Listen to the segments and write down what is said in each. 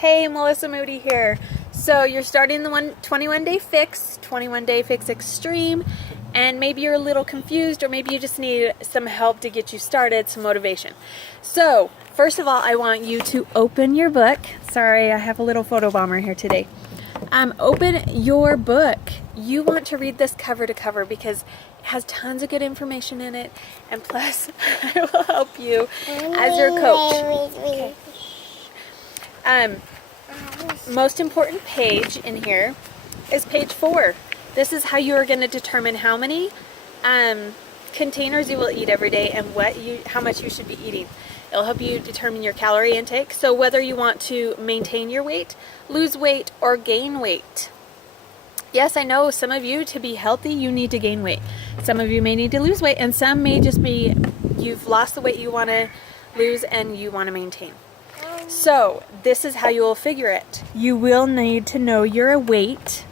Hey, Melissa Moody here. So you're starting the 21 Day Fix, 21 Day Fix Extreme, and maybe you're a little confused, or maybe you just need some help to get you started, some motivation. So first of all, I want you to open your book. Sorry, I have a little photo bomber here today. Open your book. You want to read this cover to cover because it has tons of good information in it, and plus I will help you as your coach. Okay. Most important page in here is page 4. This is how you are going to determine how many containers you will eat every day and how much you should be eating. It'll help you determine your calorie intake. So whether you want to maintain your weight, lose weight, or gain weight. Yes, I know some of you, to be healthy, you need to gain weight. Some of you may need to lose weight, and some may just be you've lost the weight you want to lose and you want to maintain. So this is how you will figure it. You will need to know your weight.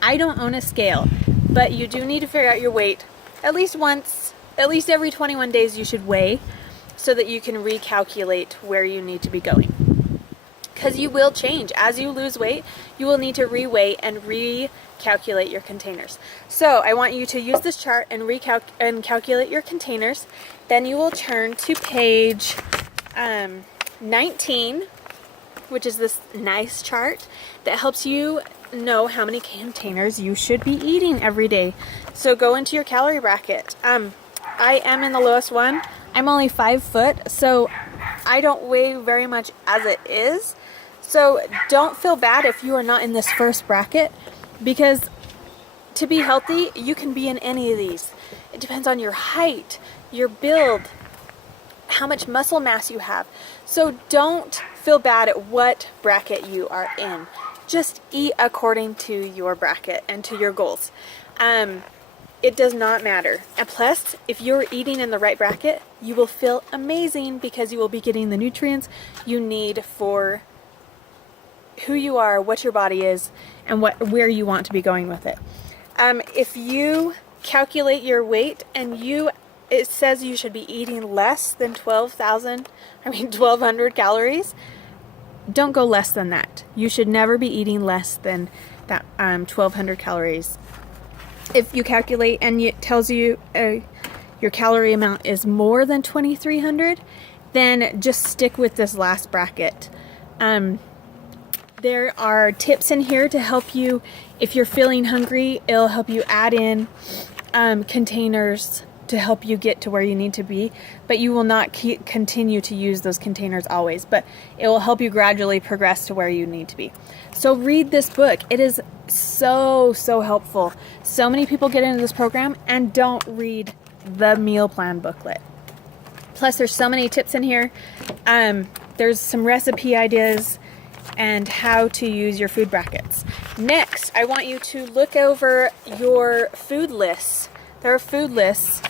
I don't own a scale, but you do need to figure out your weight at least once, at least every 21 days you should weigh, so that you can recalculate where you need to be going. Because you will change. As you lose weight, you will need to reweigh and recalculate your containers. So I want you to use this chart and calculate your containers. Then you will turn to page 19, which is this nice chart that helps you know how many containers you should be eating every day. So go into your calorie bracket. I am in the lowest one. I'm only 5 foot, so I don't weigh very much as it is. So don't feel bad if you are not in this first bracket, because to be healthy, you can be in any of these. It depends on your height, your build, how much muscle mass you have. So don't feel bad at what bracket you are in. Just eat according to your bracket and to your goals. It does not matter. And plus, if you're eating in the right bracket, you will feel amazing because you will be getting the nutrients you need for who you are, what your body is, and where you want to be going with it. If you calculate your weight and it says you should be eating less than 1,200 calories, don't go less than that. You should never be eating less than that 1,200 calories. If you calculate and it tells you your calorie amount is more than 2,300, then just stick with this last bracket. There are tips in here to help you. If you're feeling hungry, it'll help you add in containers to help you get to where you need to be, but you will not continue to use those containers always, but it will help you gradually progress to where you need to be. So read this book. It is so helpful. So many people get into this program and don't read the meal plan booklet. Plus there's so many tips in here. There's some recipe ideas and how to use your food brackets. Next, I want you to look over your food lists. There are food lists.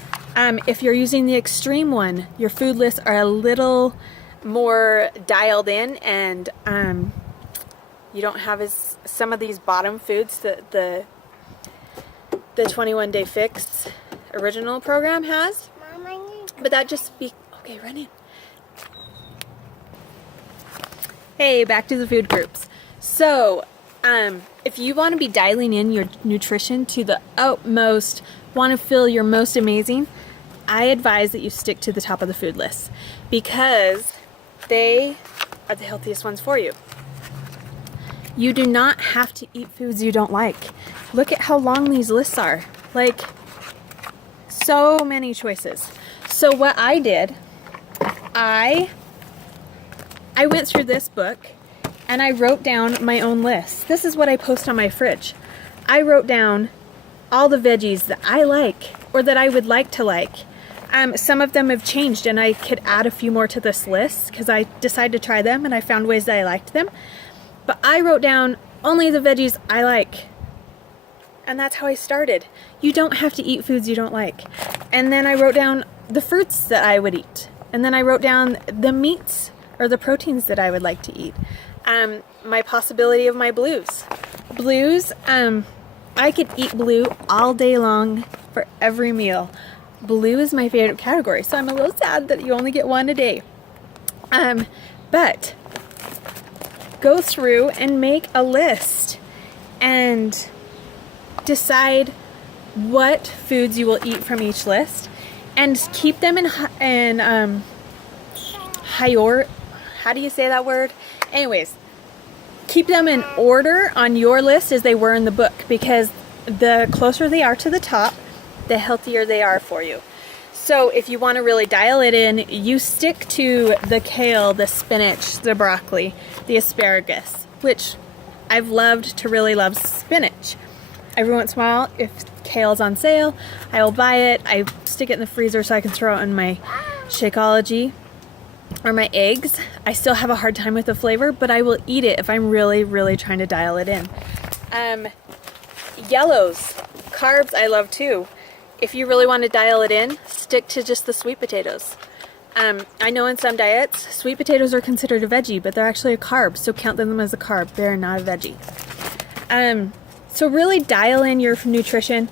If you're using the extreme one, your food lists are a little more dialed in, and you don't have some of these bottom foods that the 21 Day Fix original program has. But that just okay, run in. Hey, back to the food groups. So, if you want to be dialing in your nutrition to the utmost, want to feel your most amazing, I advise that you stick to the top of the food list because they are the healthiest ones for you. You do not have to eat foods you don't like. Look at how long these lists are. Like, so many choices. So what I did, I went through this book and I wrote down my own list. This is what I post on my fridge. I wrote down all the veggies that I like or that I would like to like. Some of them have changed and I could add a few more to this list because I decided to try them and I found ways that I liked them. But I wrote down only the veggies I like. And that's how I started. You don't have to eat foods you don't like. And then I wrote down the fruits that I would eat. And then I wrote down the meats or the proteins that I would like to eat. My possibility of my blues. Blues, I could eat blue all day long for every meal. Blue is my favorite category, so I'm a little sad that you only get one a day. But go through and make a list and decide what foods you will eat from each list, and keep them in how do you say that word? Anyways, keep them in order on your list as they were in the book, because the closer they are to the top, the healthier they are for you. So if you want to really dial it in, you stick to the kale, the spinach, the broccoli, the asparagus, which I've loved to really love spinach. Every once in a while, if kale's on sale, I will buy it. I stick it in the freezer so I can throw it in my Shakeology or my eggs. I still have a hard time with the flavor, but I will eat it if I'm really, really trying to dial it in. Yellows, carbs I love too. If you really want to dial it in, stick to just the sweet potatoes. I know in some diets, sweet potatoes are considered a veggie, but they're actually a carb, so count them as a carb. They're not a veggie. So really dial in your nutrition.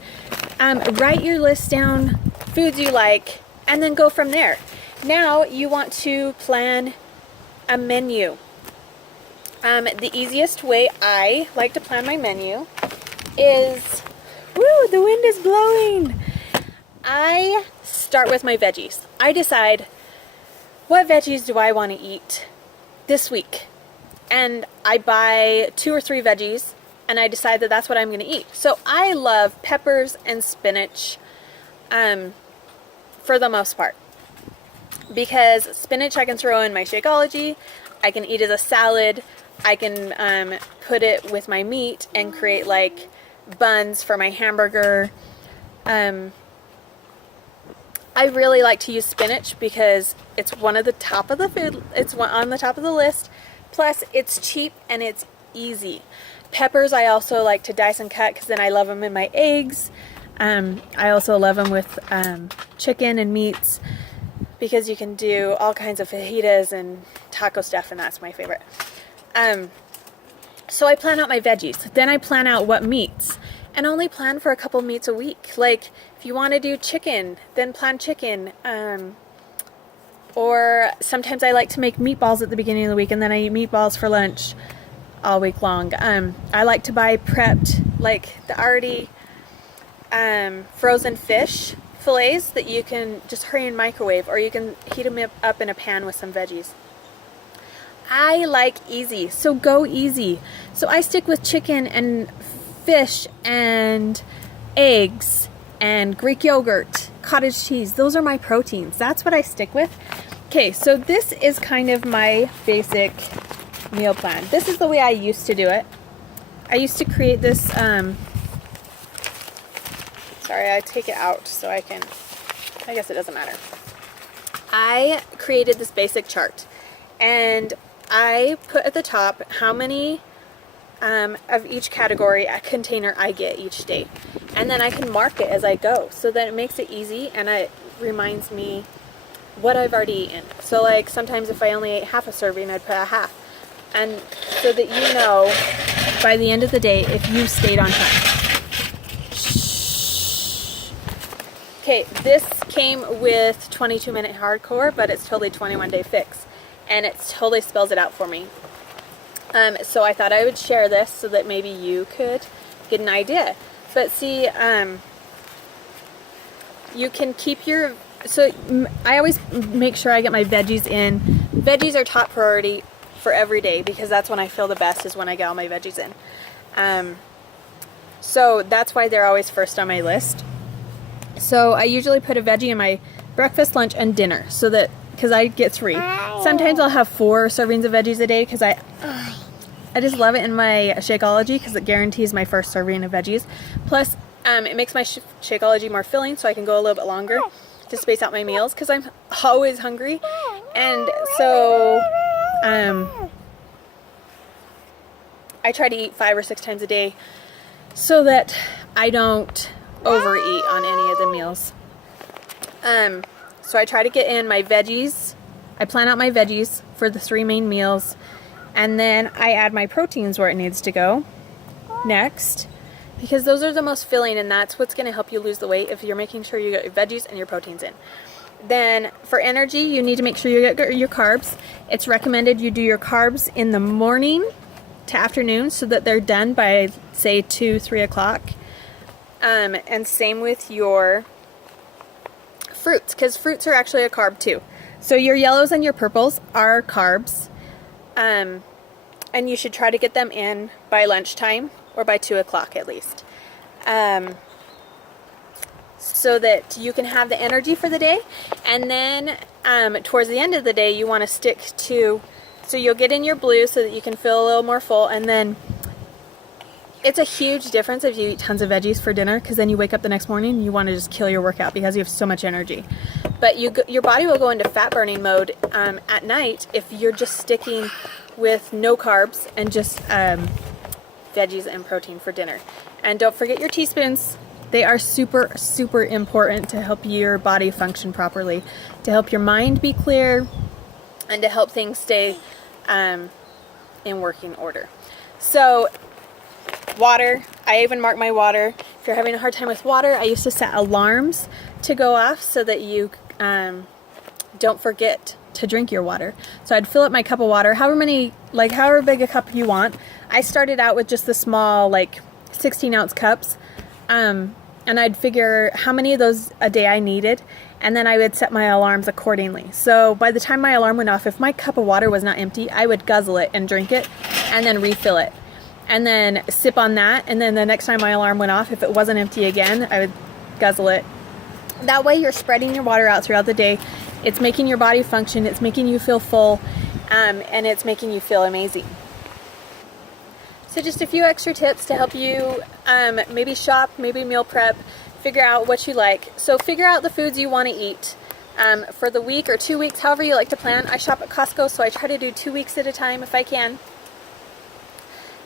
Write your list down, foods you like, and then go from there. Now you want to plan a menu. The easiest way I like to plan my menu is, woo, the wind is blowing. I start with my veggies. I decide, what veggies do I want to eat this week? And I buy 2 or 3 veggies, and I decide that that's what I'm going to eat. So I love peppers and spinach for the most part, because spinach I can throw in my Shakeology, I can eat as a salad, I can put it with my meat and create like buns for my hamburger. I really like to use spinach because it's one of the top of the food, it's on the top of the list, plus it's cheap and it's easy. Peppers I also like to dice and cut because then I love them in my eggs. I also love them with chicken and meats, because you can do all kinds of fajitas and taco stuff, and that's my favorite. So I plan out my veggies. Then I plan out what meats, and only plan for a couple meats a week. Like if you want to do chicken, then plan chicken. Or sometimes I like to make meatballs at the beginning of the week, and then I eat meatballs for lunch all week long. I like to buy prepped, like the already frozen fish fillets that you can just hurry and microwave, or you can heat them up in a pan with some veggies. I like easy, so go easy. So I stick with chicken and fish and eggs and Greek yogurt, cottage cheese. Those are my proteins. That's what I stick with. Okay, so this is kind of my basic meal plan. This is the way I used to do it. I used to create this, sorry, I take it out so I guess it doesn't matter. I created this basic chart, and I put at the top how many of each category a container I get each day, and then I can mark it as I go, so that it makes it easy and it reminds me what I've already eaten. So like sometimes if I only ate half a serving, I'd put a half, and so that you know by the end of the day if you stayed on time. Okay, this came with 22-minute hardcore, but it's totally 21-day fix, and it totally spells it out for me. So I thought I would share this so that maybe you could get an idea. But see, you can keep your, so I always make sure I get my veggies in. Veggies are top priority for every day, because that's when I feel the best, is when I get all my veggies in. So that's why they're always first on my list. So I usually put a veggie in my breakfast, lunch, and dinner, so that, because I get 3. Sometimes I'll have 4 servings of veggies a day, because I just love it in my Shakeology, because it guarantees my first serving of veggies. Plus, it makes my Shakeology more filling, so I can go a little bit longer to space out my meals, because I'm always hungry. And so I try to eat 5 or 6 times a day so that I don't overeat on any of the meals. So I try to get in my veggies. I plan out my veggies for the 3 main meals, and then I add my proteins where it needs to go next, because those are the most filling, and that's what's going to help you lose the weight, if you're making sure you get your veggies and your proteins in. Then for energy, you need to make sure you get your carbs. It's recommended you do your carbs in the morning to afternoon so that they're done by, say, 2, 3 o'clock. And same with your fruits, because fruits are actually a carb too. So your yellows and your purples are carbs, and you should try to get them in by lunchtime or by 2 o'clock at least, so that you can have the energy for the day. And then towards the end of the day, you want to stick to, so you'll get in your blue so that you can feel a little more full. And then it's a huge difference if you eat tons of veggies for dinner, because then you wake up the next morning and you want to just kill your workout because you have so much energy. But your body will go into fat burning mode at night if you're just sticking with no carbs and just veggies and protein for dinner. And don't forget your teaspoons. They are super, super important to help your body function properly, to help your mind be clear, and to help things stay in working order. So water, I even mark my water. If you're having a hard time with water, I used to set alarms to go off so that you don't forget to drink your water. So I'd fill up my cup of water, however big a cup you want. I started out with just the small, 16-ounce cups, and I'd figure how many of those a day I needed, and then I would set my alarms accordingly. So by the time my alarm went off, if my cup of water was not empty, I would guzzle it and drink it, and then refill it, and then sip on that, and then the next time my alarm went off, if it wasn't empty again, I would guzzle it. That way you're spreading your water out throughout the day. It's making your body function, it's making you feel full, and it's making you feel amazing. So just a few extra tips to help you maybe shop, maybe meal prep, figure out what you like. So figure out the foods you want to eat for the week or 2 weeks, however you like to plan. I shop at Costco, so I try to do 2 weeks at a time if I can.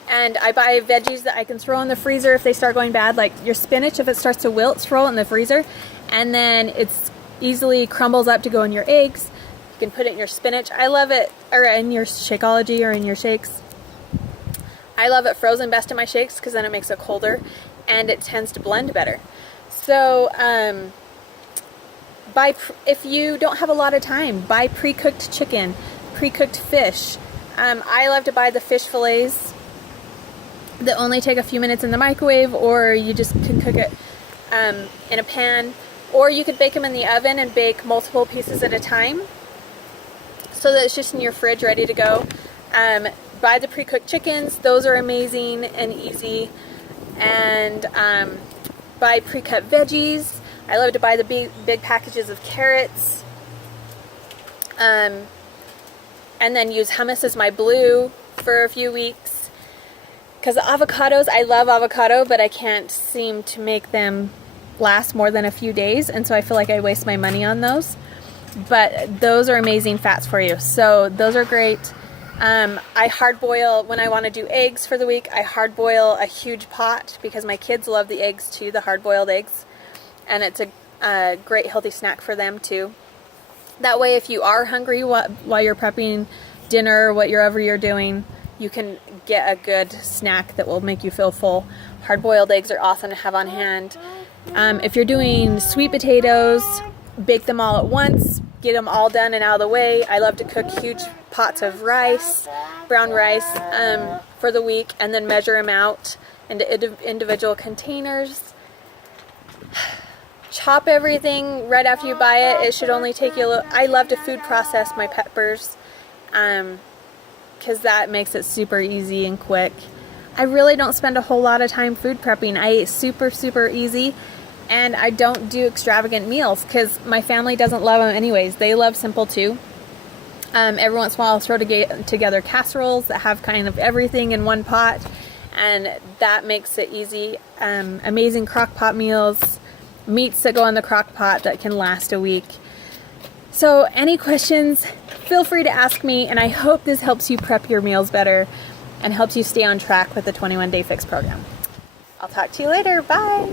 And I buy veggies that I can throw in the freezer if they start going bad, like your spinach. If it starts to wilt, throw it in the freezer, and then it's easily crumbles up to go in your eggs. You can put it in your spinach. I love it, or in your Shakeology or in your shakes. I love it frozen best in my shakes because then it makes it colder and it tends to blend better. So if you don't have a lot of time, buy pre-cooked chicken, pre-cooked fish. I love to buy the fish fillets that only take a few minutes in the microwave, or you just can cook it in a pan, or you could bake them in the oven and bake multiple pieces at a time so that it's just in your fridge ready to go. Buy the pre-cooked chickens. Those are amazing and easy. And buy pre-cut veggies. I love to buy the big packages of carrots. And then use hummus as my blue for a few weeks. Because avocados, I love avocado, but I can't seem to make them last more than a few days, and so I feel like I waste my money on those. But those are amazing fats for you, so those are great. I hard boil when I want to do eggs for the week. I hard boil a huge pot because my kids love the eggs too, the hard boiled eggs, and it's a great healthy snack for them too. That way, if you are hungry while you're prepping dinner or whatever you're doing, you can get a good snack that will make you feel full. Hard-boiled eggs are awesome to have on hand. If you're doing sweet potatoes, bake them all at once, get them all done and out of the way. I love to cook huge pots of rice, brown rice, for the week, and then measure them out into individual containers. Chop everything right after you buy it. It should only take you a little. I love to food process my peppers, because that makes it super easy and quick. I really don't spend a whole lot of time food prepping. I eat super, super easy, and I don't do extravagant meals because my family doesn't love them anyways. They love simple too. Every once in a while I'll throw together casseroles that have kind of everything in one pot, and that makes it easy. Amazing crock pot meals, meats that go in the crock pot that can last a week. So any questions, feel free to ask me, and I hope this helps you prep your meals better and helps you stay on track with the 21 Day Fix program. I'll talk to you later. Bye.